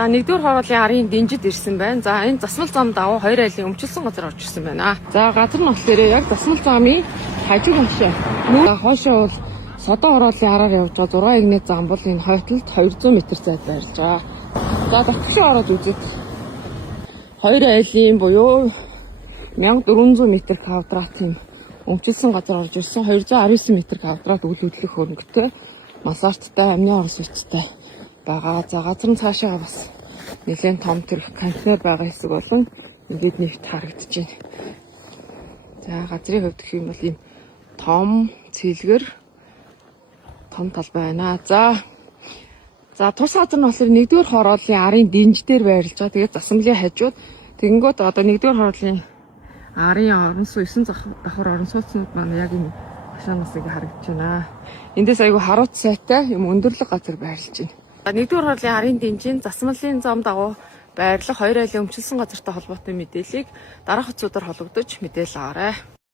Нэгдүгээр хорооллын арын дэнжид ирсэн байна. За энэ засмал зам даваа 2 айлын өмчлсөн газар орж ирсэн байна. За газар нь болохоор яг засмал замын хажуу хашаа. Хоошоо бол содон хорооллын араар явж байгаа 6 игнэт зам бол энэ хойтолд 200 м зайд байрлаж байгаа. За давтагшаа ороод үзээд 2 айлын буюу 1400 м квадратын өмчлсөн газар орж ирсэн. 219 м квадрат үйл хөдлөх хөрөнгөтэй масарттай амны орос үсттэй байгаа. За газар нь цаашаа бас нэлээд том төрх контейнер байгаа хэсэг болон ингээд нэвт харагдаж байна. За газрын хувьд гэх юм бол ийм том цэлгэр том тал байна. За тус газар нь болохоор нэгдүгээр хорооллын арын дэнж дээр байрлаж байгаа. Тэгээд засамлын хажууд тэгэнгүүт одоо нэгдүгээр хорооллын арын орон суу 9 давхар орон сууцнууд маань яг энэ хашаанаас ингээ харагдаж байна. Эндээс айгүй харуут сайтай юм өндөрлөг газар байрлаж байна. Нэгдүгээр хорооллын арын дэнжийн засмалын зам дагуу байрлах 2 айлын өмчлсөн газартай холбоотой мэдээллийг дараах утсуудаар холбогдож мэдээлэл аваарай.